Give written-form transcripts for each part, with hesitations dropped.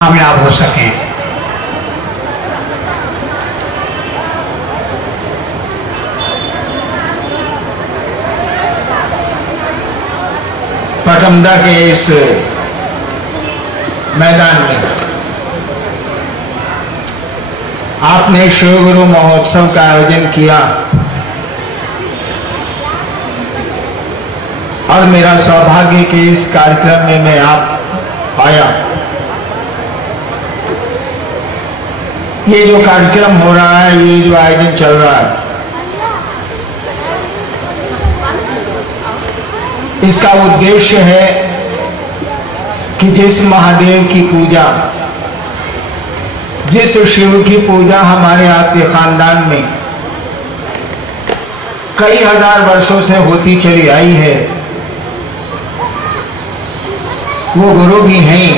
कामयाब हो सके। पटमदा के इस मैदान में आपने शिव गुरु महोत्सव का आयोजन किया और मेरा सौभाग्य कि इस कार्यक्रम में मैं आप आया। ये जो कार्यक्रम हो रहा है, ये जो आयोजन चल रहा है, इसका उद्देश्य है कि जिस महादेव की पूजा, जिस शिव की पूजा हमारे आपके खानदान में कई हजार वर्षों से होती चली आई है, वो गुरु भी हैं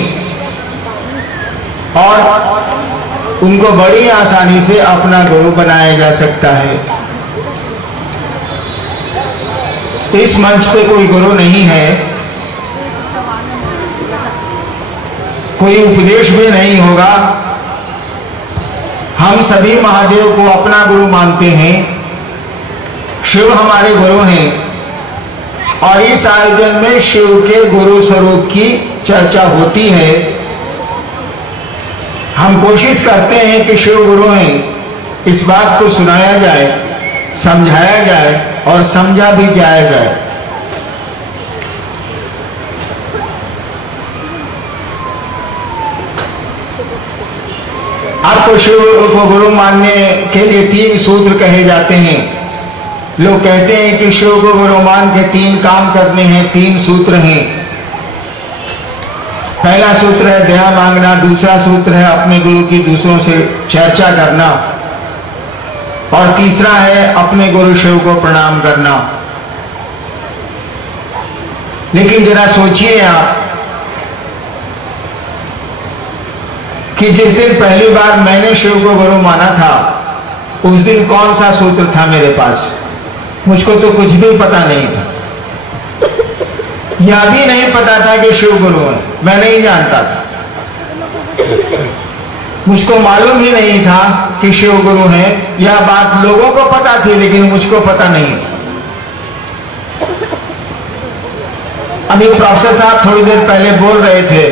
और उनको बड़ी आसानी से अपना गुरु बनाया जा सकता है। इस मंच पे कोई गुरु नहीं है, कोई उपदेश भी नहीं होगा। हम सभी महादेव को अपना गुरु मानते हैं, शिव हमारे गुरु हैं और इस आयोजन में शिव के गुरु स्वरूप की चर्चा होती है। हम कोशिश करते हैं कि शिव गुरु हैं, इस बात को सुनाया जाए, समझाया जाए और समझा भी जाया जाए। आपको शिव को गुरु मानने के लिए 3 सूत्र कहे जाते हैं। लोग कहते हैं कि शिव को गुरु मान के 3 काम करने हैं, 3 सूत्र हैं। पहला सूत्र है दया मांगना, दूसरा सूत्र है अपने गुरु की दूसरों से चर्चा करना और तीसरा है अपने गुरु शिव को प्रणाम करना। लेकिन जरा सोचिए आप कि जिस दिन पहली बार मैंने शिव को गुरु माना था, उस दिन कौन सा सूत्र था मेरे पास? मुझको तो कुछ भी पता नहीं था। यह भी नहीं पता था कि शिव गुरु है, मैं नहीं जानता था। मुझको मालूम ही नहीं था कि शिव गुरु है। यह बात लोगों को पता थी लेकिन मुझको पता नहीं थी। अभी प्रोफेसर साहब थोड़ी देर पहले बोल रहे थे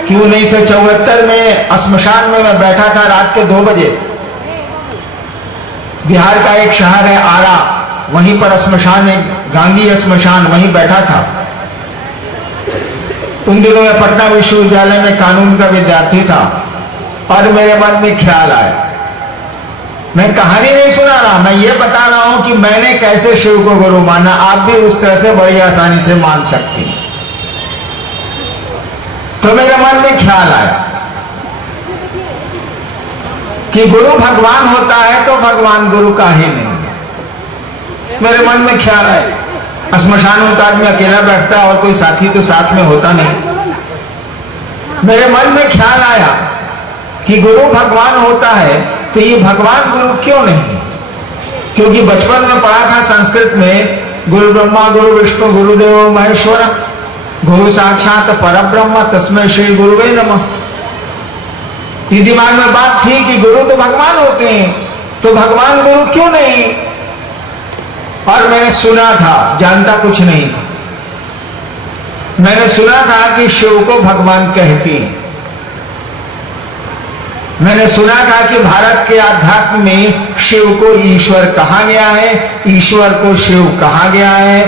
कि 1974 में श्मशान में मैं बैठा था रात के 2 बजे। बिहार का एक शहर है आरा, वहीं पर श्मशान है, गांधी श्मशान, वहीं बैठा था। उन दिनों में पटना विश्वविद्यालय में कानून का विद्यार्थी था और मेरे मन में ख्याल आया। मैं कहानी नहीं सुना रहा, मैं ये बता रहा हूं कि मैंने कैसे शिव को गुरु माना। आप भी उस तरह से बड़ी आसानी से मान सकते हैं। तो मेरे मन में ख्याल आया कि गुरु भगवान होता है तो भगवान गुरु का ही नहीं है। मेरे मन में ख्याल आया, श्मशान में तो आदमी अकेला बैठता है और कोई साथी तो साथ में होता नहीं। मेरे मन में ख्याल आया कि गुरु भगवान होता है तो ये भगवान गुरु क्यों नहीं? क्योंकि बचपन में पढ़ा था संस्कृत में, गुरु ब्रह्मा गुरु विष्णु गुरुदेव महेश्वर, गुरु साक्षात परब्रह्म तस्मै श्री गुरुवे नमः। ये दिमाग में बात थी कि गुरु तो भगवान होते हैं, तो भगवान गुरु क्यों नहीं? और मैंने सुना था, जानता कुछ नहीं था, मैंने सुना था कि शिव को भगवान कहते हैं। मैंने सुना था कि भारत के आध्यात्म में शिव को ईश्वर कहा गया है, ईश्वर को शिव कहा गया है,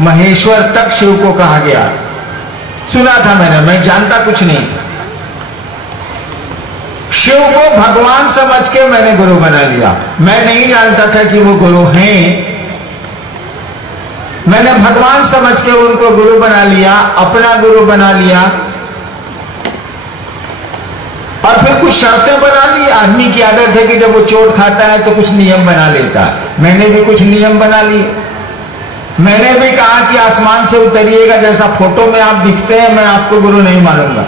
महेश्वर तक शिव को कहा गया। सुना था मैंने, मैं जानता कुछ नहीं था। शिव को भगवान समझ के मैंने गुरु बना लिया। मैं नहीं जानता था कि वो गुरु हैं। मैंने भगवान समझ के उनको गुरु बना लिया, अपना गुरु बना लिया और फिर कुछ शर्तें बना ली। आदमी की आदत है कि जब वो चोट खाता है तो कुछ नियम बना लेता है। मैंने भी कुछ नियम बना लिए। मैंने भी कहा कि आसमान से उतरिएगा, जैसा फोटो में आप दिखते हैं मैं आपको गुरु नहीं मानूंगा।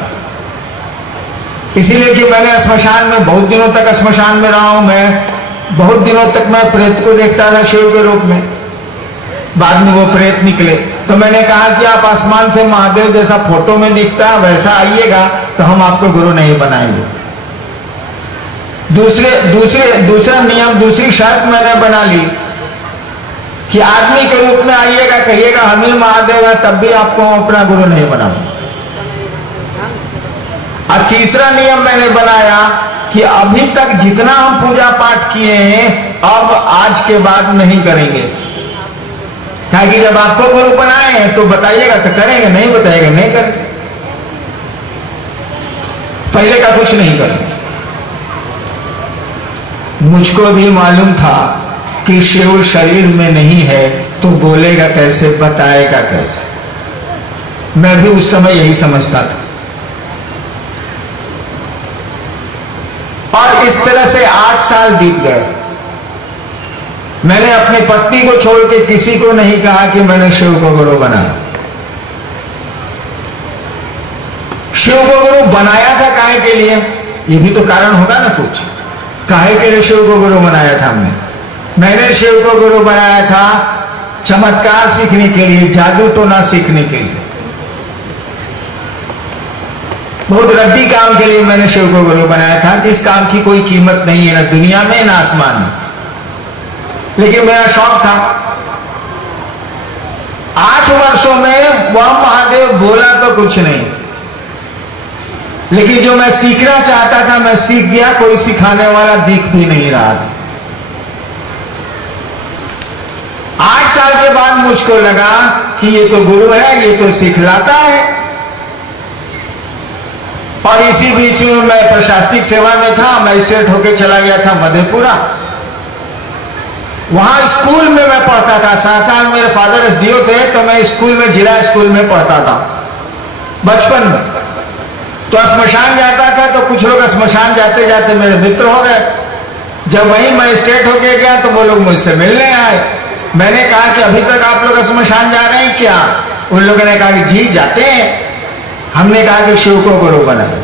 इसीलिए कि मैंने श्मशान में बहुत दिनों तक श्मशान में रहा हूं। मैं बहुत दिनों तक मैं प्रेत को देखता था शिव के रूप में। बाद में वो प्रेत निकले। तो मैंने कहा कि आप आसमान से महादेव जैसा फोटो में दिखता है वैसा आइएगा तो हम आपको गुरु नहीं बनाएंगे। दूसरा नियम, दूसरी शर्त मैंने बना ली कि आदमी के रूप में आइएगा, कहिएगा हम ही महादेव है, तब भी आपको अपना गुरु नहीं बनाऊंगा। और तीसरा नियम मैंने बनाया कि अभी तक जितना हम पूजा पाठ किए हैं अब आज के बाद नहीं करेंगे, ताकि जब आपको गुरु बनाए तो बताइएगा तो करेंगे, नहीं बताइएगा नहीं करेंगे। पहले का कुछ नहीं करेंगे। मुझको भी मालूम था कि शिव शरीर में नहीं है तो बोलेगा कैसे, बताएगा कैसे। मैं भी उस समय यही समझता था। और इस तरह से 8 साल बीत गए। मैंने अपनी पत्नी को छोड़ के किसी को नहीं कहा कि मैंने शिव को गुरु बनाया। शिव को गुरु बनाया था काहे के लिए, ये भी तो कारण होगा ना कुछ, काहे के लिए शिव को गुरु बनाया था हमने। मैंने शिव को गुरु बनाया था चमत्कार सीखने के लिए, जादू टोना सीखने के लिए, बहुत रद्दी काम के लिए मैंने शिव को गुरु बनाया था, जिस काम की कोई कीमत नहीं है ना दुनिया में ना आसमान में। लेकिन मेरा शौक था। 8 वर्षों में वह महादेव बोला तो कुछ नहीं, लेकिन जो मैं सीखना चाहता था मैं सीख गया, कोई सिखाने वाला दिख भी नहीं रहा था। 8 साल के बाद मुझको लगा कि ये तो गुरु है, ये तो सिखलाता है। और इसी बीच में मैं प्रशासनिक सेवा में था, मजिस्ट्रेट होके चला गया था मधेपुरा। वहां स्कूल में मैं पढ़ता था। सहरसा में मेरे फादर एसडीओ थे, तो मैं स्कूल में, जिला स्कूल में पढ़ता था बचपन में। तो स्मशान जाता था तो कुछ लोग स्मशान जाते जाते मेरे मित्र हो गए। जब वहीं मजिस्ट्रेट होके गया तो वो लोग मुझसे मिलने आए। मैंने कहा कि अभी तक आप लोग स्मशान जा रहे हैं क्या? उन लोगों ने कहा कि जी जाते हैं। हमने कहा कि शिव को गुरु बनाए।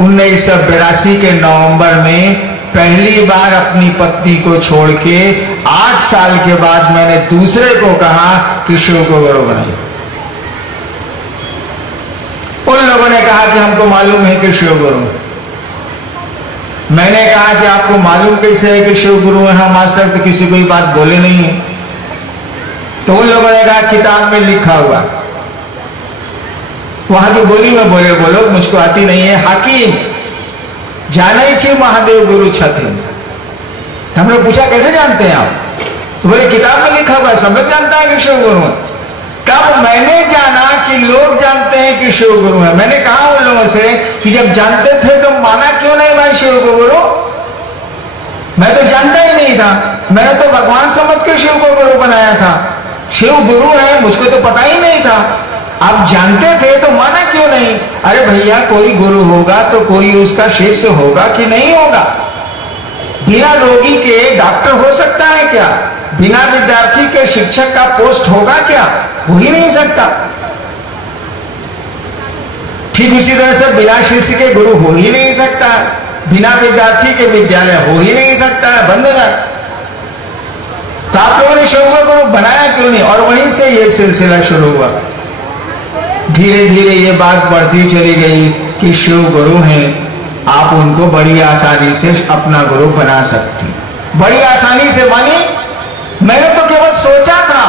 1982 के नवंबर में पहली बार अपनी पत्नी को छोड़ के 8 साल के बाद मैंने दूसरे को कहा कि शिव को गुरु बनाए। उन लोगों ने कहा कि हमको मालूम है कि शिव गुरु। मैंने कहा कि आपको मालूम कैसे है कि शिव गुरु है? हम आज तक तो किसी को बात बोले नहीं है। तो उन लोगों ने कहा किताब में लिखा हुआ। वहां की बोली में बोले, बोलो मुझको आती नहीं है। हाकिम जाने छे महादेव गुरु छथिन। हमने पूछा कैसे जानते हैं आप? तो बोले किताब में लिखा हुआ है, सब लोग जानता है कि शिव गुरु है। कब मैंने जाना कि लोग जानते हैं कि शिव गुरु है? मैंने कहा उन लोगों से कि जब जानते थे तो माना क्यों नहीं भाई शिव को गुरु? मैं तो जानता ही नहीं था। मैंने तो भगवान समझ के शिव को गुरु बनाया था। शिव गुरु है मुझको तो पता ही नहीं था। आप जानते थे तो माना क्यों नहीं? अरे भैया कोई गुरु होगा तो कोई उसका शिष्य होगा कि नहीं होगा? बिना रोगी के डॉक्टर हो सकता है क्या? बिना विद्यार्थी के शिक्षक का पोस्ट होगा क्या? हो ही नहीं सकता। ठीक उसी तरह से बिना शिष्य के गुरु हो ही नहीं सकता। बिना विद्यार्थी के विद्यालय हो ही नहीं सकता है, बंद हो जाए। तो आप लोगों ने शिव को गुरु बनाया क्यों नहीं? और वहीं से ये सिलसिला शुरू हुआ। धीरे धीरे ये बात बढ़ती चली गई कि शिव गुरु हैं, आप उनको बड़ी आसानी से अपना गुरु बना सकती। बड़ी आसानी से मानी, मैंने तो केवल सोचा था,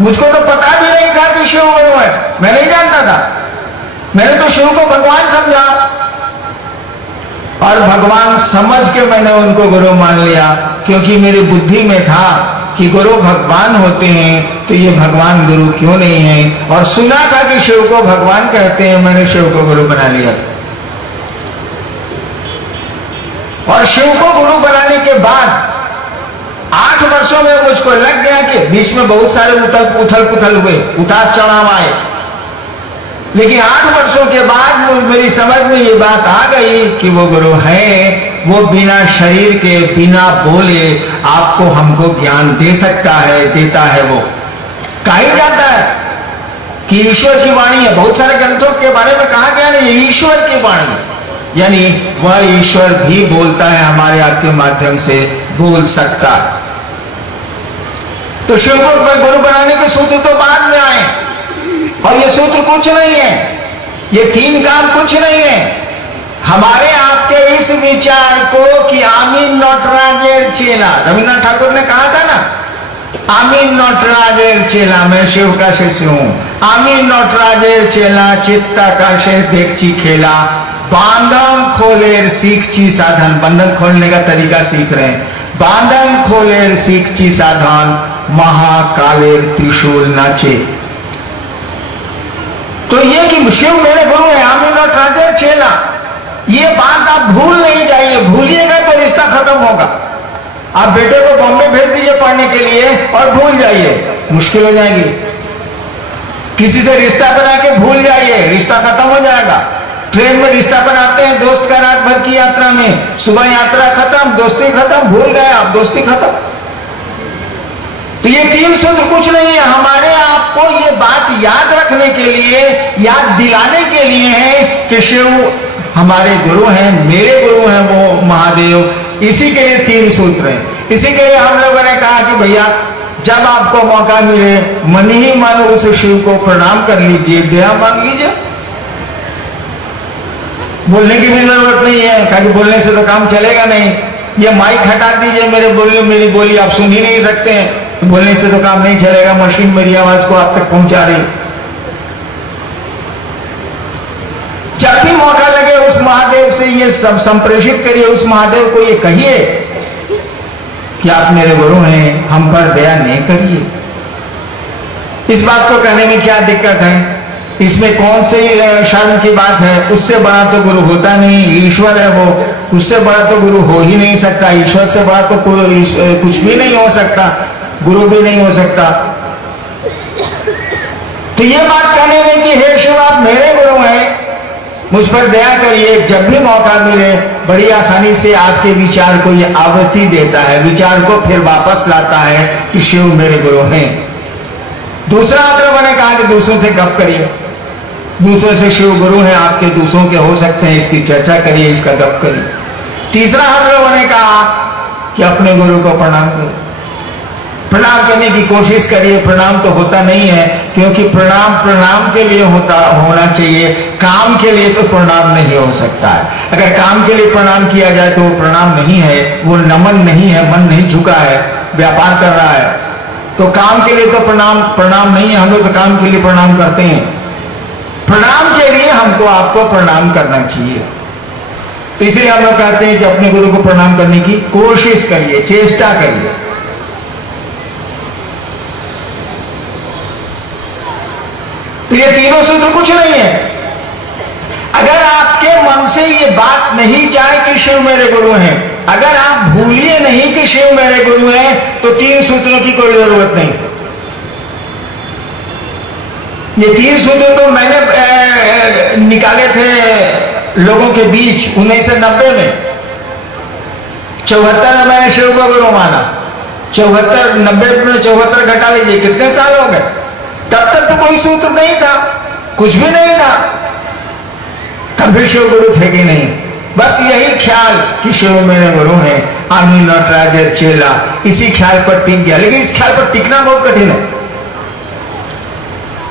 मुझको तो पता भी नहीं था कि शिव गुरु है। मैं नहीं जानता था। मैंने तो शिव को भगवान समझा और भगवान समझ के मैंने उनको गुरु मान लिया, क्योंकि मेरी बुद्धि में था कि गुरु भगवान होते हैं तो ये भगवान गुरु क्यों नहीं है। और सुना था कि शिव को भगवान कहते हैं, मैंने शिव को गुरु बना लिया था। और शिव को गुरु बनाने के बाद 8 वर्षों में मुझको लग गया कि बीच में बहुत सारे उथल पुथल हुए, उतार चढ़ाव आए, लेकिन 8 वर्षों के बाद मेरी समझ में ये बात आ गई कि वो गुरु है। वो बिना शरीर के, बिना बोले आपको हमको ज्ञान दे सकता है, देता है। वो कहा जाता है कि ईश्वर की वाणी है। बहुत सारे ग्रंथों के बारे में कहा गया है ये ईश्वर की वाणी है, यानी वह ईश्वर भी बोलता है, हमारे आपके माध्यम से बोल सकता है। तो शिव को गुरु बनाने के सूत्र तो बाद में आए, और ये सूत्र कुछ नहीं है, ये 3 काम कुछ नहीं है। हमारे आपके इस विचार को कि आमीन नटराजेर चेला, रविन्द्रनाथ ठाकुर ने कहा था ना, आमीन नटराजेर चेला, मैं शिव का शिष्य हूं। आमीन नटराजेर चेला, चित्ता का शेर देखची खेला, बांधन खोलेर सीखची साधन, बंधन खोलने का तरीका सीख रहे हैं। बांधन खोलेर सीखची साधन, महाकालेर त्रिशूल नाचे। तो ये कि शिव मेरे गुरु है, आमीन नटराजेर चेला, ये बात आप भूल नहीं जाइए। भूलिएगा तो रिश्ता खत्म होगा। आप बेटे को बॉम्बे भेज दीजिए पढ़ने के लिए और भूल जाइए, मुश्किल हो जाएगी। किसी से रिश्ता बना के भूल जाइए, रिश्ता खत्म हो जाएगा। ट्रेन में रिश्ता बनाते हैं दोस्त का, रात भर की यात्रा में, सुबह यात्रा खत्म, दोस्ती खत्म, भूल गए आप, दोस्ती खत्म। तो ये 3 सूत्र कुछ नहीं है, हमारे आपको ये बात याद रखने के लिए, याद दिलाने के लिए है कि शिव हमारे गुरु हैं, मेरे गुरु हैं वो महादेव। इसी के लिए 3 सूत्र हैं। इसी के लिए हम लोगों ने कहा कि भैया जब आपको मौका मिले मन ही मन उस शिव को प्रणाम कर लीजिए, दया मांग लीजिए। बोलने की भी जरूरत नहीं है, क्योंकि बोलने से तो काम चलेगा नहीं। ये माइक हटा दीजिए, मेरी बोली आप सुन ही नहीं सकते हैं, बोलने से तो काम नहीं चलेगा। मशीन मेरी आवाज को आप तक पहुंचा रही। जब भी मौका लगे उस महादेव से ये सब संप्रेषित करिए, उस महादेव को ये कहिए कि आप मेरे गुरु हैं, हम पर दया नहीं करिए। इस बात को कहने में क्या दिक्कत है? इसमें कौन सी शर्म की बात है? उससे बड़ा तो गुरु होता नहीं, ईश्वर है वो, उससे बड़ा तो गुरु हो ही नहीं सकता। ईश्वर से बड़ा तो कुछ भी नहीं हो सकता, गुरु भी नहीं हो सकता। तो ये बात कहने में कि हे शिव आप मेरे गुरु हैं, मुझ पर दया करिए। जब भी मौका मिले बड़ी आसानी से आपके विचार को ये आवृत्ति देता है, विचार को फिर वापस लाता है कि शिव मेरे गुरु हैं। दूसरा आप लोगों ने कहा कि दूसरों से गप करिए, दूसरों से शिव गुरु हैं आपके, दूसरों के हो सकते हैं, इसकी चर्चा करिए, इसका गप करिए। तीसरा हम लोगों ने कहा कि अपने गुरु को प्रणाम करिए, प्रणाम करने की कोशिश करिए। प्रणाम तो होता नहीं है, क्योंकि प्रणाम के लिए होना चाहिए, काम के लिए तो प्रणाम नहीं हो सकता है। अगर काम के लिए प्रणाम किया जाए तो वो प्रणाम नहीं है, वो नमन नहीं है, मन नहीं झुका है, व्यापार कर रहा है। तो काम के लिए तो प्रणाम नहीं है, हम लोग तो काम के लिए प्रणाम करते हैं। प्रणाम के लिए हमको आपको प्रणाम करना चाहिए। तो इसलिए हम लोग कहते हैं कि अपने गुरु को प्रणाम करने की कोशिश करिए, चेष्टा करिए। तो ये 3 सूत्र कुछ नहीं है। अगर आपके मन से ये बात नहीं जाए कि शिव मेरे गुरु हैं, अगर आप भूलिए नहीं कि शिव मेरे गुरु हैं, तो 3 सूत्रों की कोई जरूरत नहीं। ये 3 सूत्र तो मैंने निकाले थे लोगों के बीच 1990 में। 74 में मैंने शिव को गुरु माना, 74 90 में 74 घटा लीजिए, कितने साल हो गए। तब तक तो कोई सूत्र नहीं था, कुछ भी नहीं था, तब भी शिव गुरु थे कि नहीं। बस यही ख्याल कि शिव मेरे गुरु हैं, आमीन नटराजेर चेला, इसी ख्याल पर टिक गया। लेकिन इस ख्याल पर टिकना बहुत कठिन है।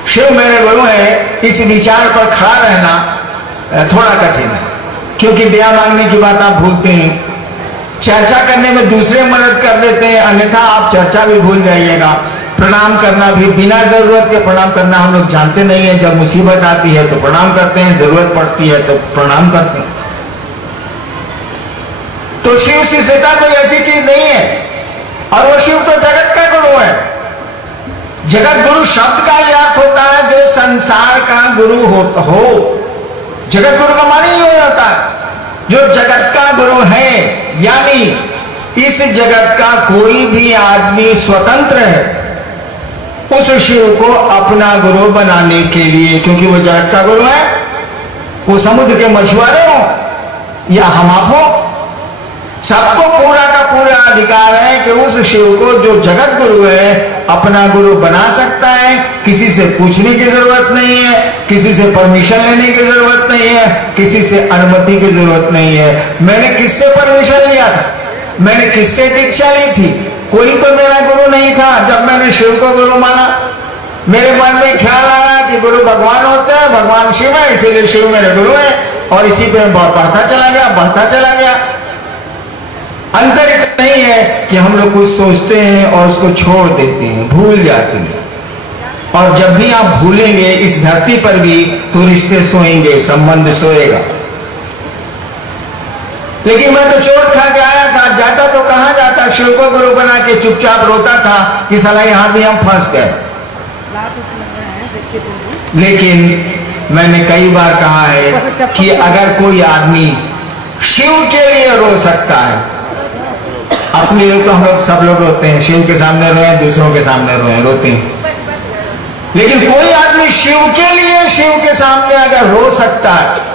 शिव मेरे गुरु हैं, इस विचार पर खड़ा रहना थोड़ा कठिन है, क्योंकि दया मांगने की बात आप भूलते हैं, चर्चा करने में दूसरे मदद कर देते हैं, अन्यथा आप चर्चा भी भूल जाइएगा। प्रणाम करना भी बिना जरूरत के प्रणाम करना हम लोग जानते नहीं है। जब मुसीबत आती है तो प्रणाम करते हैं, जरूरत पड़ती है तो प्रणाम करते हैं। तो शिव शिष्यता कोई ऐसी चीज नहीं है, और वो शिव तो जगत का गुरु है। जगत गुरु शब्द का ही अर्थ होता है जो संसार का गुरु हो। जगत गुरु का माने ही हो जाता है जो जगत का गुरु है, यानी इस जगत का कोई भी आदमी स्वतंत्र है उस शिव को अपना गुरु बनाने के लिए, क्योंकि वो जगत का गुरु है। वो समुद्र के मछुआरे हो या हम आप हो, सबको पूरा का पूरा अधिकार है कि उस शिव को जो जगत गुरु है अपना गुरु बना सकता है। किसी से पूछने की जरूरत नहीं है, किसी से परमिशन लेने की जरूरत नहीं है, किसी से अनुमति की जरूरत नहीं है। मैंने किससे परमिशन लिया था, मैंने किससे दीक्षा ली थी, कोई तो मेरा गुरु नहीं था। जब मैंने शिव को गुरु माना, मेरे मन में ख्याल आया कि गुरु भगवान होते हैं, भगवान शिव है, इसीलिए शिव मेरे गुरु है। और इसी पे बढ़ता चला गया। अंतर इतना नहीं है कि हम लोग कुछ सोचते हैं और उसको छोड़ देते हैं, भूल जाते हैं। और जब भी आप भूलेंगे इस धरती पर भी, तो रिश्ते सोएंगे, संबंध सोएगा। लेकिन मैं तो चोट खा के आया था, जाता तो कहां जाता, शिव को गुरु बना के चुपचाप रोता था कि साला यहां भी हम फंस गए। लेकिन मैंने कई बार कहा है कि अगर कोई आदमी शिव के लिए रो सकता है, अपने लिए तो हम लोग सब लोग रोते हैं, शिव के सामने रोए, दूसरों के सामने रोते हैं। लेकिन कोई आदमी शिव के लिए, शिव के सामने अगर रो सकता है,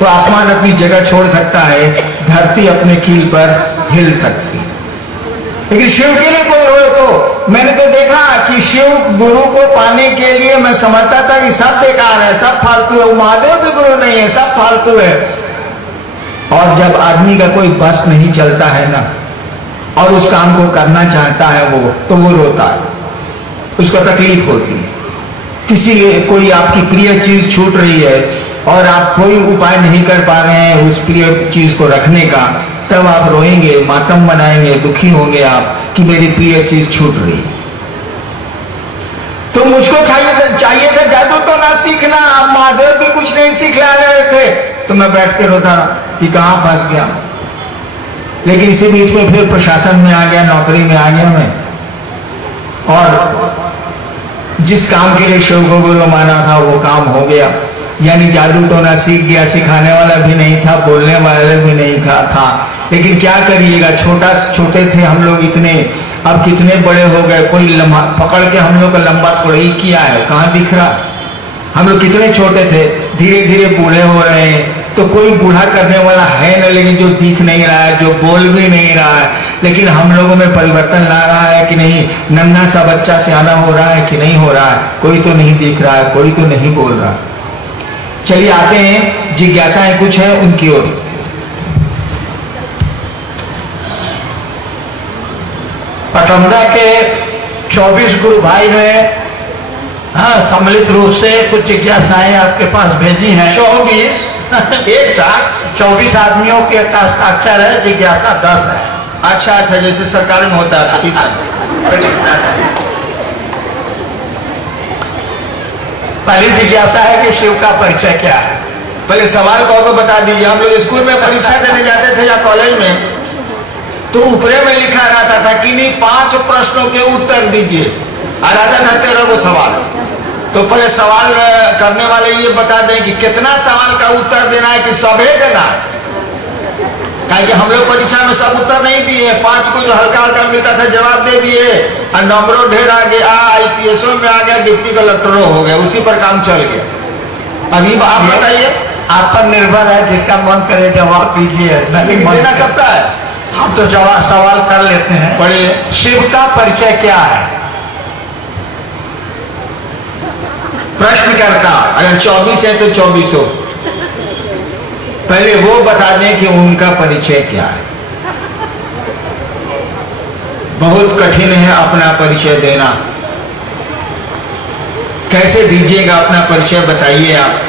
तो आसमान अपनी जगह छोड़ सकता है, धरती अपने कील पर हिल सकती है। लेकिन शिव के लिए कोई रोए तो, मैंने तो देखा कि शिव गुरु को पाने के लिए मैं समझता था कि सब बेकार है, सब फालतू है, महादेव भी गुरु नहीं है, सब फालतू है। और जब आदमी का कोई बस नहीं चलता है ना, और उस काम को करना चाहता है वो, तो वो रोता है, उसको तकलीफ होती है। कोई आपकी प्रिय चीज छूट रही है और आप कोई उपाय नहीं कर पा रहे हैं उस प्रिय चीज को रखने का, तब आप रोएंगे, मातम मनाएंगे, दुखी होंगे आप कि मेरी प्रिय चीज छूट रही। तो मुझको चाहिए था जादू तो ना सीखना, अब महादेव भी कुछ नहीं सिखला रहे थे, तो मैं बैठ के रोता कि कहां फंस गया। लेकिन इसी बीच में फिर प्रशासन में आ गया, नौकरी में आ गया मैं, और जिस काम के लिए शिव को गुरु माना था वो काम हो गया। यानी जादू टोना सीख गया, सिखाने वाला भी नहीं था, बोलने वाला भी नहीं था। लेकिन क्या करिएगा, छोटे थे हम लोग इतने, अब कितने बड़े हो गए। कोई लम्बा पकड़ के हम लोग का लंबा थोड़ा ही किया है, कहाँ दिख रहा। हम लोग कितने छोटे थे, धीरे धीरे बूढ़े हो रहे हैं। तो कोई बूढ़ा करने वाला है न, लेकिन जो दिख नहीं रहा है, जो बोल भी नहीं रहा है। लेकिन हम लोगों में परिवर्तन ला रहा है कि नहीं, नन्हा सा बच्चा सियाना हो रहा है कि नहीं हो रहा है। कोई तो नहीं दिख रहा है, कोई तो नहीं बोल रहा। चलिए आते हैं, जिज्ञासाएं कुछ है उनकी ओर। पटौदा के 24 गुरु भाई ने सम्मिलित रूप से कुछ जिज्ञासाएं आपके पास भेजी हैं। 24 एक साथ 24 आदमियों के हस्ताक्षर है, जिज्ञासा 10 है। अच्छा, जैसे सरकार में होता है। पहली जिज्ञासा है कि शिव का परिचय क्या है। पहले सवाल को बता दीजिए। हम लोग स्कूल में परीक्षा देने जाते थे या कॉलेज में, तो ऊपरे में लिखा रहता था कि नहीं 5 प्रश्नों के उत्तर दीजिए, और आता था 13 को सवाल। तो पहले सवाल करने वाले ये बता दें कि कितना सवाल का उत्तर देना है, कि सभी देना है। कि हम लोग परीक्षा में सब उत्तर नहीं दिए, 5 को जो हल्का हल्का मिलता था जवाब दे दिए, और नंबरों ढेर आ गया, IPSO में आ गया, डिप्टी कलेक्टरों हो गया, उसी पर काम चल गया। अभी आप बताइए, आप पर निर्भर है, जिसका मन करे जवाब दीजिए। नहीं देना सकता है, हम तो जवाब सवाल कर लेते हैं। पढ़िए। शिव का परिचय क्या है? प्रश्नकर्ता अगर 24 है तो 24 पहले वो बता दें कि उनका परिचय क्या है। बहुत कठिन है अपना परिचय देना। कैसे दीजिएगा अपना परिचय, बताइए आप।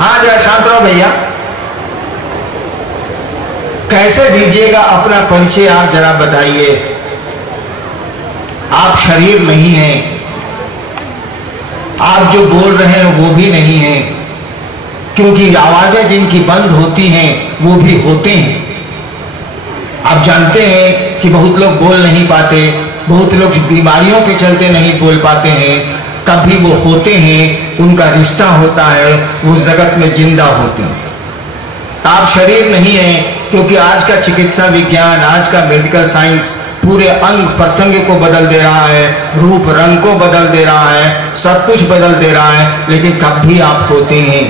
हाँ, जरा शांत रहो भैया। कैसे दीजिएगा अपना परिचय, आप जरा बताइए। आप शरीर नहीं हैं, आप जो बोल रहे हैं वो भी नहीं है, क्योंकि आवाजें जिनकी बंद होती हैं वो भी होते हैं। आप जानते हैं कि बहुत लोग बोल नहीं पाते, बहुत लोग बीमारियों के चलते नहीं बोल पाते हैं, तब भी वो होते हैं, उनका रिश्ता होता है, वो जगत में जिंदा होते हैं। आप शरीर नहीं है, क्योंकि आज का चिकित्सा विज्ञान, आज का मेडिकल साइंस पूरे अंग प्रत्यंग को बदल दे रहा है, रूप रंग को बदल दे रहा है, सब कुछ बदल दे रहा है, लेकिन तब भी आप होते हैं।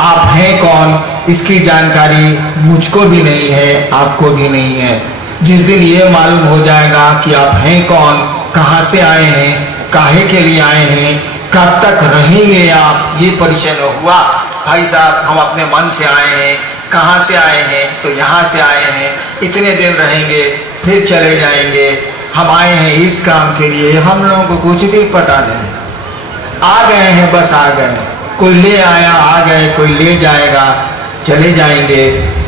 आप हैं कौन, इसकी जानकारी मुझको भी नहीं है, आपको भी नहीं है। जिस दिन ये मालूम हो जाएगा कि आप हैं कौन, कहां से आए हैं, काहे के लिए आए हैं, कब तक रहेंगे आप, ये परिचय न हुआ। भाई साहब, हम अपने मन से आए हैं, कहां से आए हैं, तो यहां से आए हैं, इतने दिन रहेंगे, फिर चले जाएंगे, हम आए हैं इस काम के लिए, हम लोगों को कुछ भी पता नहीं, आ गए हैं बस आ गए, कोई ले आया आ गए, कोई ले जाएगा चले जाएंगे।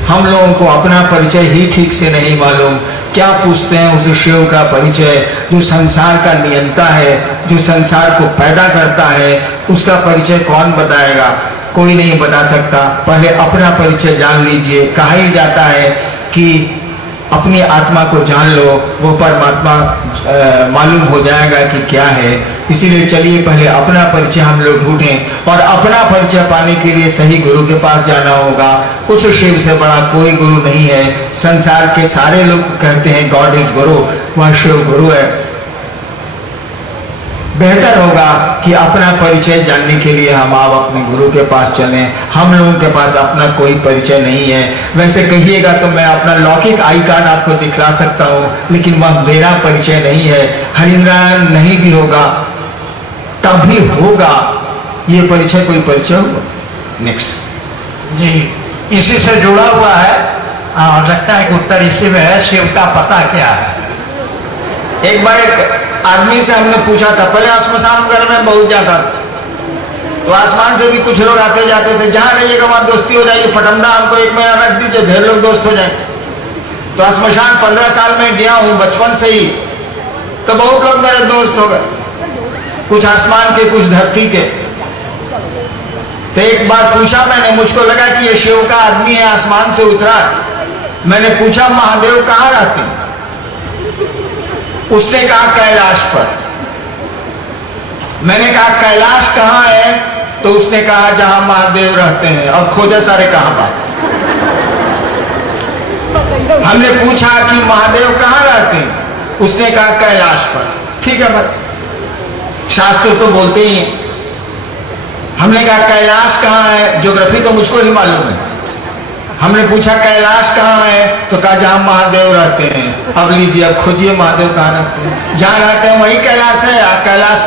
हम लोगों को अपना परिचय ही ठीक से नहीं मालूम। क्या पूछते हैं उस शिव का परिचय जो संसार का नियंता है, जो संसार को पैदा करता है, उसका परिचय कौन बताएगा? कोई नहीं बता सकता। पहले अपना परिचय जान लीजिए। कहा ही जाता है कि अपनी आत्मा को जान लो, वो परमात्मा मालूम हो जाएगा कि क्या है। इसीलिए चलिए पहले अपना परिचय हम लोग ढूंढें, और अपना परिचय पाने के लिए सही गुरु के पास जाना होगा। उस शिव से बड़ा कोई गुरु नहीं है। संसार के सारे लोग कहते हैं गॉड इज गुरु, वह शिव गुरु है। बेहतर होगा कि अपना परिचय जानने के लिए हम आप अपने गुरु के पास चलें। हम लोगों के पास अपना कोई परिचय नहीं है। वैसे कहिएगा तो मैं अपना लौकिक आई कार्ड आपको दिखला सकता हूँ, लेकिन वह मेरा परिचय नहीं है। हरिनारायण नहीं भी होगा तब भी होगा ये परिचय, कोई परिचय होगा। नेक्स्ट जी, इसी से जुड़ा हुआ है, लगता है कि उत्तर इसी में है, शिव का पता क्या है। एक बार एक आदमी से हमने पूछा था, पहले श्मशान घर में बहुत जाता था, तो आसमान से भी कुछ लोग आते जाते थे, जहां रहिएगा वहां दोस्ती हो जाएगी, फटमदा हमको 1 महीना रख दीजिए, ढेर लोग दोस्त हो जाए। तो श्मशान 15 साल में गया हूं बचपन से ही, तो बहुत लोग मेरे दोस्त हो गए, कुछ आसमान के कुछ धरती के। तो एक बार पूछा मैंने, मुझको लगा कि ये शिव का आदमी है, आसमान से उतरा। मैंने पूछा महादेव कहाँ रहते हैं? उसने कहा कैलाश पर। मैंने कहा कैलाश कहाँ है? तो उसने कहा जहां महादेव रहते हैं। और खोजे सारे कहां पर? हमने पूछा कि महादेव कहाँ रहते हैं? उसने कहा कैलाश पर। ठीक है भाई, शास्त्र तो बोलते ही हैं। हमने कहा कैलाश कहाँ है? ज्योग्राफी तो मुझको ही मालूम है। हमने पूछा कैलाश कहाँ है? तो कहा जहां महादेव रहते हैं। अब लीजिए, अब खोजिए महादेव कहाँ रहते हैं। जहां रहते हैं वही कैलाश है, कैलाश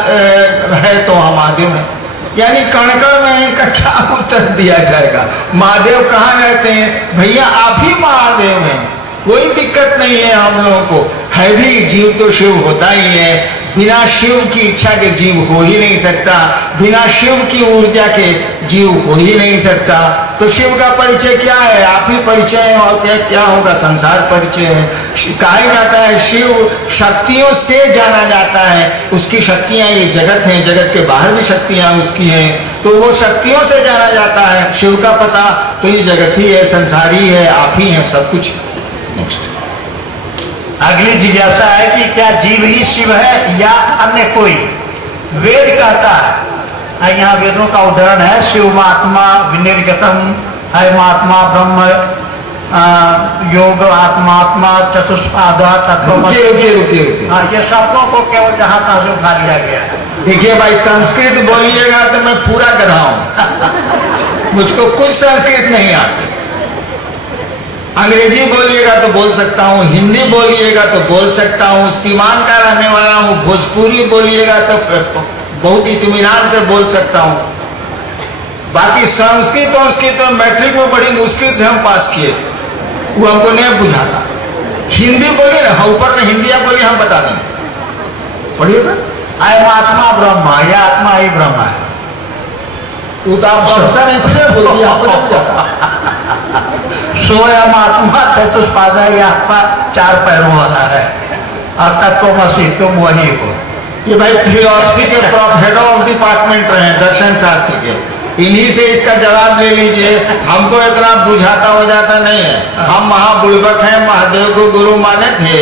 है तो वहां महादेव है। यानी कण कण में इसका क्या उत्तर दिया जाएगा? महादेव कहाँ रहते हैं? भैया आप ही महादेव हैं, कोई दिक्कत नहीं है हम लोगों को। है भी जीव तो शिव होता ही है, बिना शिव की इच्छा के जीव हो ही नहीं सकता, बिना शिव की ऊर्जा के जीव हो ही नहीं सकता। तो शिव का परिचय क्या है? आप ही परिचय है, और क्या होगा? संसार परिचय है। कहा जाता है शिव शक्तियों से जाना जाता है, उसकी शक्तियां ये जगत है, जगत के बाहर भी शक्तियां उसकी हैं, तो वो शक्तियों से जाना जाता है। शिव का पता तो ये जगत ही है, संसार ही है, आप ही है, सब कुछ। नेक्स्ट अगली जिज्ञासा है कि क्या जीव ही शिव है या अन्य कोई? वेद कहता है, यहाँ वेदों का उदाहरण है, शिव आत्मा विनिर्गतम, हयमात्मा ब्रह्म, योग आत्मात्मा, चतुष्पाद तत्व। ये शब्दों को केवल जहां तहां से उठा लिया गया है। देखिए भाई, संस्कृत बोलिएगा तो मैं पूरा गधा हूं, मुझको कुछ संस्कृत नहीं आती। अंग्रेजी बोलिएगा तो बोल सकता हूँ, हिंदी बोलिएगा तो बोल सकता हूँ, सीमान का रहने वाला हूँ, भोजपुरी बोलिएगा तो बहुत इत्मीनान से बोल सकता हूँ। बाकी संस्कृत और संस्कृत मैट्रिक में बड़ी मुश्किल से हम पास किए थे, वो हमको नहीं बुझाता। हिंदी बोलिए ना, हाँ ऊपर का हिंदी आप बोलिए, हम बता देंगे। पढ़िए सर। आत्मा ब्रह्म, यह आत्मा ही ब्रह्म है। वो तो आप अफसर इसलिए बोल दिया, आपको नहीं बुझाता। स्वयं आत्मा चतुष्पाद, यह आत्मा 4 पैरों वाला है, और तत्वमसि तुम वही हो। ये भाई फिलोसफी के हेड ऑफ डिपार्टमेंट रहे हैं, दर्शन शास्त्र के, इन्हीं से इसका जवाब ले लीजिए। हमको इतना बुझाता हो जाता नहीं है। हम महाबुड़बक हैं, महादेव को गुरु माने थे,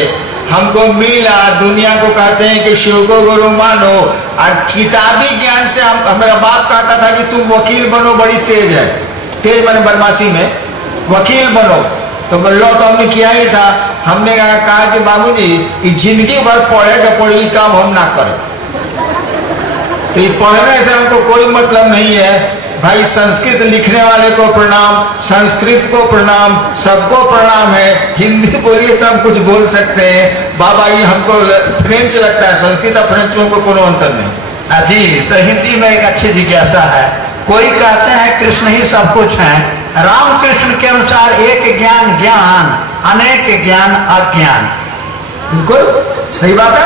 हमको मिला, दुनिया को कहते हैं कि शिव को गुरु मानो। और किताबी ज्ञान से मेरा बाप कहता था कि तुम वकील बनो, बड़ी तेज है, तेज मैंने बदमाशी में, वकील बनो। तो बोलो तो हमने किया ही था। हमने कहा कि बाबूजी जिंदगी भर पढ़ेगा, पढ़ी काम हम ना करें, तो ये पढ़ने से हमको कोई मतलब नहीं है। भाई संस्कृत लिखने वाले को प्रणाम, संस्कृत को प्रणाम, सबको प्रणाम है। हिंदी बोलिए तो हम कुछ बोल सकते हैं। बाबा ये हमको फ्रेंच लगता है, संस्कृत और फ्रेंच में हमको कोनो अंतर नहीं। जी, तो हिंदी में एक अच्छी जिज्ञासा है। कोई कहते हैं कृष्ण ही सब कुछ है। रामकृष्ण के अनुसार एक ज्ञान ज्ञान, अनेक ज्ञान अज्ञान। बिल्कुल सही बात है।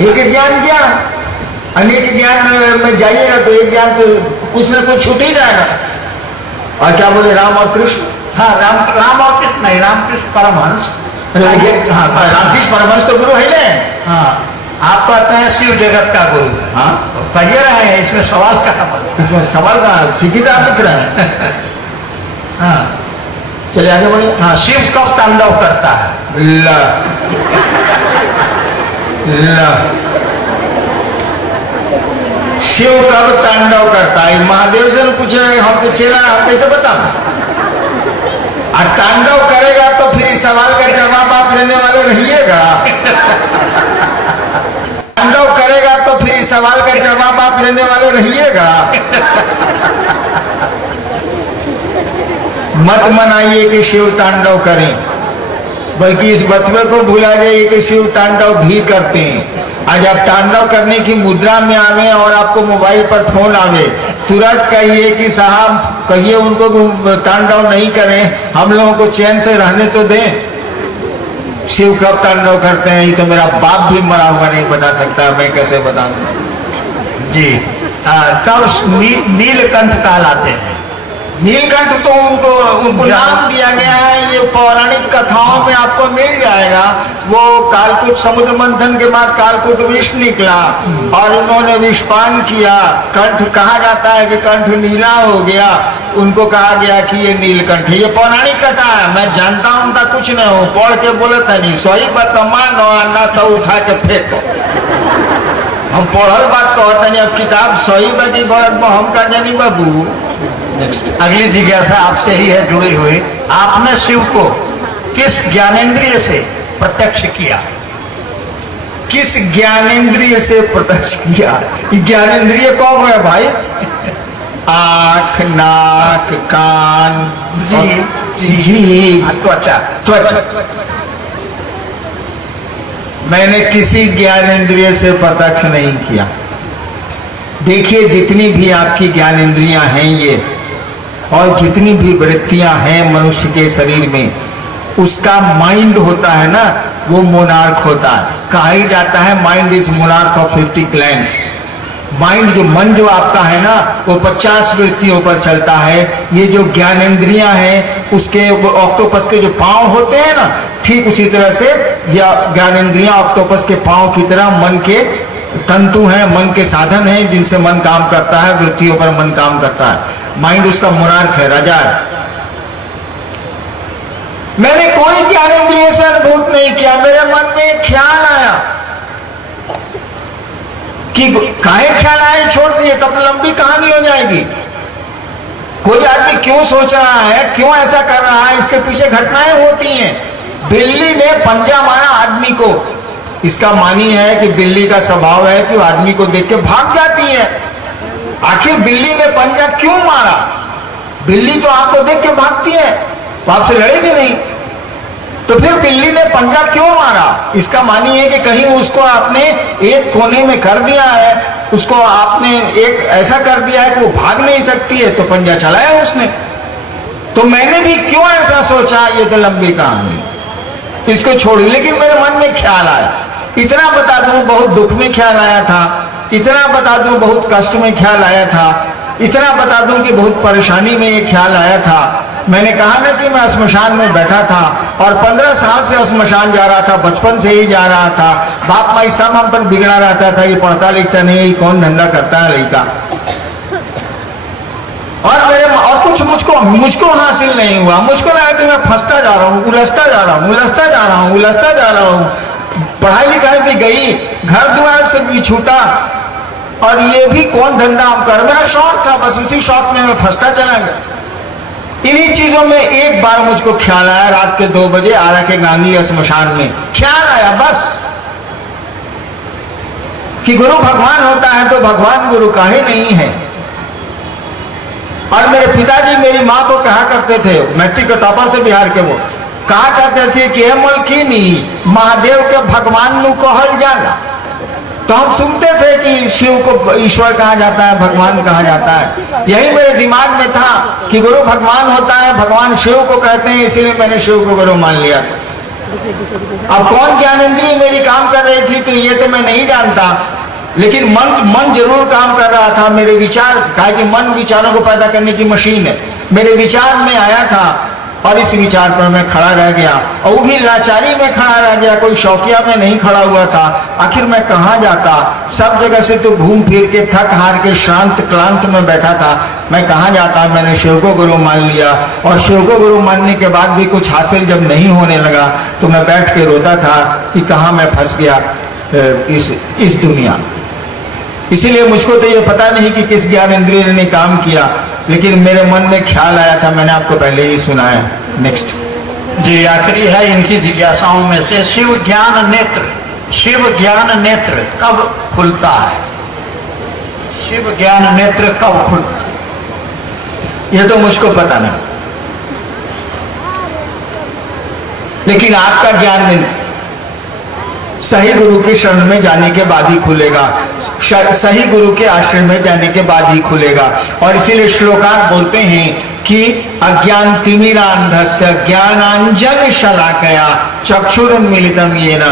एक ज्ञान क्या, अनेक ज्ञान में जाइएगा तो एक ज्ञान तो कुछ ना कुछ छूट ही जाएगा। और क्या बोले, राम और कृष्ण? हाँ, राम और कृष्ण नहीं, रामकृष्ण परमहंस। हाँ, रामकृष्ण परमहंस तो गुरु है ना। हाँ, आप कहते हैं शिव जगत का गुरु है। हाँ, कहिए रहे हैं, इसमें सवाल कहाँ पर? इसमें सवाल का सीधी तरह दिख रहा है। हाँ, चलिए आगे बढ़िए। हाँ, शिव कब तांडव करता है? ला ला शिव कब तांडव करता है? महादेव से पूछे, हम तो चेला, हम कैसे बताओ? और तांडव करेगा तो फिर इस सवाल का जवाब आप लेने वाले रहिएगा। तांडव करेगा तो फिर इस सवाल का जवाब आप लेने वाले रहिएगा। मत मनाइए कि शिव तांडव करें, बल्कि इस बतवे को भुला जाइए कि शिव तांडव भी करते हैं। आज आप तांडव करने की मुद्रा में आवे और आपको मोबाइल पर फोन आवे, तुरंत कहिए कि साहब, कहिए उनको तांडव नहीं करें, हम लोगों को चैन से रहने तो दें। शिव कब तांडव करते हैं ये तो मेरा बाप भी मरा हुआ नहीं बता सकता, मैं कैसे बताऊं जी। कब नीलकंठ कहलाते हैं? नीलकंठ तो उनको नाम दिया गया है, ये पौराणिक कथाओं में आपको मिल जाएगा। वो कालकूट समुद्र मंथन के बाद कालकूट विष निकला और उन्होंने विषपान किया, कंठ कहा जाता है कि कंठ नीला हो गया, उनको कहा गया कि ये नीलकंठ। ये पौराणिक कथा है, मैं जानता हूं उनका कुछ नहीं हो, पढ़ के बोले था नहीं, सही बात मानो ना तो उठा के फेंको। हम पढ़ल बात कहते नहीं, अब किताब सही बाकी भरत हम का जानी बाबू। अगली जिज्ञासा आपसे ही है जुड़ी हुई। आपने शिव को किस ज्ञानेंद्रिय से प्रत्यक्ष किया? किस ज्ञानेंद्रिय से प्रत्यक्ष किया? ज्ञानेंद्रिय कौन है भाई? आंख, नाक, कान, जीभ, त्वचा। मैंने किसी ज्ञानेंद्रिय से प्रत्यक्ष नहीं किया। देखिए, जितनी भी आपकी ज्ञानेंद्रियां हैं ये, और जितनी भी वृत्तियां हैं मनुष्य के शरीर में, उसका माइंड होता है ना, वो मोनार्क होता है। कहा ही जाता है mind is monarch of 50 glands. Mind जो मन जो आपका है ना, वो 50 वृत्तियों पर चलता है। ये जो ज्ञानेंद्रियां हैं, उसके ऑक्टोपस के जो पांव होते हैं ना, ठीक उसी तरह से यह ज्ञानेंद्रियां ऑक्टोपस के पांव की तरह मन के तंतु हैं, मन के साधन हैं, जिनसे मन काम करता है, वृत्तियों पर मन काम करता है। माइंड उसका मोनार्क है, राजा है। मैंने कोई ज्ञानेंद्रिय से अनुभूत नहीं किया। मेरे मन में एक ख्याल आया कि काहे ख्याल आए, छोड़ दिए, तब लंबी कहानी हो जाएगी। कोई आदमी क्यों सोच रहा है, क्यों ऐसा कर रहा है, इसके पीछे घटनाएं होती हैं। बिल्ली ने पंजा मारा आदमी को, इसका मानी है कि बिल्ली का स्वभाव है कि वो आदमी को देख के भाग जाती है। आखिर बिल्ली ने पंजा क्यों मारा? बिल्ली तो आपको देख के भागती है, तो आपसे लड़ेगी नहीं। तो फिर बिल्ली ने पंजा क्यों मारा? इसका मानी है कि कहीं उसको आपने एक कोने में कर दिया है, उसको आपने एक ऐसा कर दिया है कि वो भाग नहीं सकती है, तो पंजा चलाया उसने। तो मैंने भी क्यों ऐसा सोचा, ये तो लंबी कहानी, इसको छोड़ी। लेकिन मेरे मन में ख्याल आया, इतना बता दूं बहुत दुख में ख्याल आया था, इतना बता दूं बहुत कष्ट में ख्याल आया था, इतना बता दूं कि बहुत परेशानी में ये ख्याल आया था। मैंने कहा ना कि मैं श्मशान में बैठा था और 15 साल से श्मशान जा रहा था, बचपन से ही जा रहा था। बाप माई सब हम पर बिगड़ा रहता था, ये पढ़ता लिखता नहीं, ये कौन धंधा करता है लड़का। और कुछ मुझको हासिल नहीं हुआ। मुझको लगा कि मैं फंसता जा रहा हूँ, उलझता जा रहा हूँ। पढ़ाई लिखाई भी गई, घर द्वार से भी छूटा, और ये भी कौन धंधा हम कर। मेरा शौक था, बस उसी शौक में मैं फंसता चला गया। इन्हीं चीजों में एक बार मुझको ख्याल आया, रात के 2 बजे आरा के गांधी श्मशान में ख्याल आया बस, कि गुरु भगवान होता है तो भगवान गुरु काहे नहीं है। और मेरे पिताजी मेरी माँ को कहा करते थे, मैट्रिक के टॉपर थे बिहार के, वो कहा करते थे कि मलकिनी महादेव के भगवान नु कहल जाला। तो हम सुनते थे कि शिव को ईश्वर कहा जाता है, भगवान कहा जाता है। यही मेरे दिमाग में था कि गुरु भगवान होता है, भगवान शिव को कहते हैं, इसलिए मैंने शिव को गुरु मान लिया था। अब कौन ज्ञानेंद्रिय मेरी काम कर रही थी तो ये तो मैं नहीं जानता, लेकिन मन जरूर काम कर रहा था। मेरे विचार, कहा कि मन विचारों को पैदा करने की मशीन है, मेरे विचार में आया था और इस विचार पर मैं खड़ा रह गया, और वो भी लाचारी में खड़ा रह गया, कोई शौकिया में नहीं खड़ा हुआ था। आखिर मैं कहाँ जाता, सब जगह से तो घूम फिर के थक हार के शांत क्लांत में बैठा था, मैं कहाँ जाता। मैंने शिव को गुरु मान लिया, और शिव को गुरु मानने के बाद भी कुछ हासिल जब नहीं होने लगा तो मैं बैठ के रोता था कि कहाँ मैं फंस गया इस दुनिया। इसीलिए मुझको तो ये पता नहीं कि किस ज्ञान इंद्रिय ने काम किया, लेकिन मेरे मन में ख्याल आया था, मैंने आपको पहले ही सुनाया। नेक्स्ट जी, आखिरी है इनकी जिज्ञासाओं में से, शिव ज्ञान नेत्र कब खुलता है? शिव ज्ञान नेत्र कब खुलता है? ये तो मुझको पता नहीं, लेकिन आपका ज्ञान नेत्र सही गुरु के शरण में जाने के बाद ही खुलेगा, सही गुरु के आश्रय में जाने के बाद ही खुलेगा। और इसीलिए श्लोकार बोलते हैं कि अज्ञान तिमिरांधस्य ज्ञानांजन शलाकया चक्षुरुन्मीलितम येन।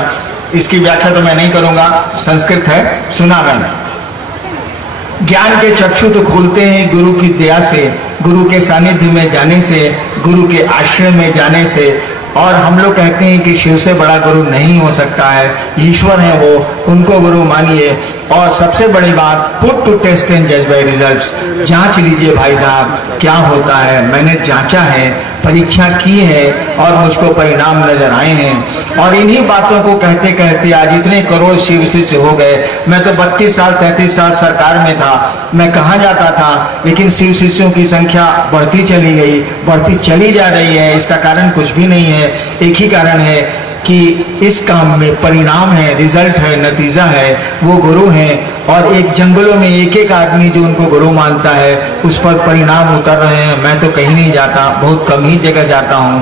इसकी व्याख्या तो मैं नहीं करूंगा, संस्कृत है, सुना मैंने। ज्ञान के चक्षु तो खुलते हैं गुरु की दया से, गुरु के सानिध्य में जाने से, गुरु के आश्रय में जाने से। और हम लोग कहते हैं कि शिव से बड़ा गुरु नहीं हो सकता है, ईश्वर है वो, उनको गुरु मानिए। और सबसे बड़ी बात, पुट टू टेस्ट एंड जज बाय रिजल्ट्स। जांच लीजिए भाई साहब क्या होता है। मैंने जांचा है, परीक्षा की है और मुझको परिणाम नजर आए हैं। और इन्हीं बातों को कहते कहते आज इतने करोड़ शिव शिष्य हो गए। मैं तो 32 साल 33 साल सरकार में था, मैं कहाँ जाता था, लेकिन शिव शिष्यों की संख्या बढ़ती चली गई, बढ़ती चली जा रही है। इसका कारण कुछ भी नहीं है, एक ही कारण है कि इस काम में परिणाम है, रिजल्ट है, नतीजा है, वो गुरु हैं। और एक जंगलों में एक एक आदमी जो उनको गुरु मानता है उस पर परिणाम उतर रहे हैं। मैं तो कहीं नहीं जाता, बहुत कम ही जगह जाता हूँ,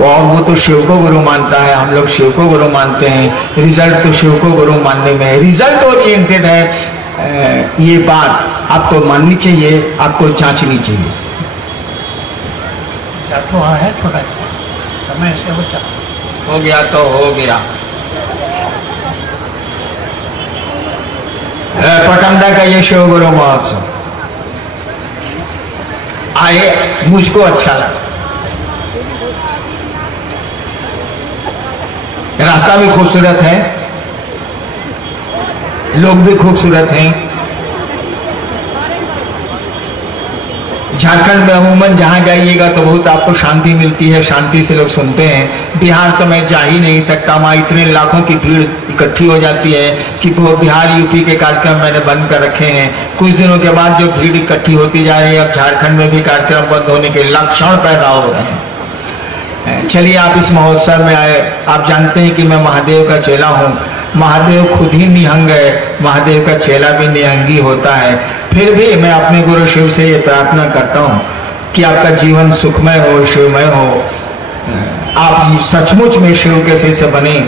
और वो तो शिव को गुरु मानता है, हम लोग शिव को गुरु मानते हैं। रिजल्ट तो शिव को गुरु मानने में है, रिजल्ट ओरिएंटेड है। ये बात आपको माननी चाहिए, आपको जांचनी चाहिए। तो है थोड़ा समय से हो गया तो हो गया। पटमदा का ये शिव गुरु महोत्सव आए, मुझको अच्छा लगा। रास्ता भी खूबसूरत है, लोग भी खूबसूरत हैं। झारखंड में अमूमन जहां जाइएगा तो बहुत आपको शांति मिलती है, शांति से लोग सुनते हैं। बिहार तो मैं जा ही नहीं सकता, वहां इतने लाखों की भीड़ इकट्ठी हो जाती है कि वो बिहार यूपी के कार्यक्रम मैंने बंद कर रखे हैं। कुछ दिनों के बाद जो भीड़ इकट्ठी होती जा रही है, अब झारखंड में भी कार्यक्रम बंद होने के लक्षण पैदा हो रहे हैं। चलिए आप इस महोत्सव में आए। आप जानते हैं कि मैं महादेव का चेला हूँ, महादेव खुद ही निहंग है, महादेव का चेला भी निहंगी होता है। फिर भी मैं अपने गुरु शिव से ये प्रार्थना करता हूँ कि आपका जीवन सुखमय हो, शिवमय हो, आप सचमुच में शिव के शिष्य बने।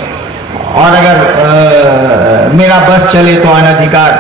और अगर मेरा बस चले तो अनधिकार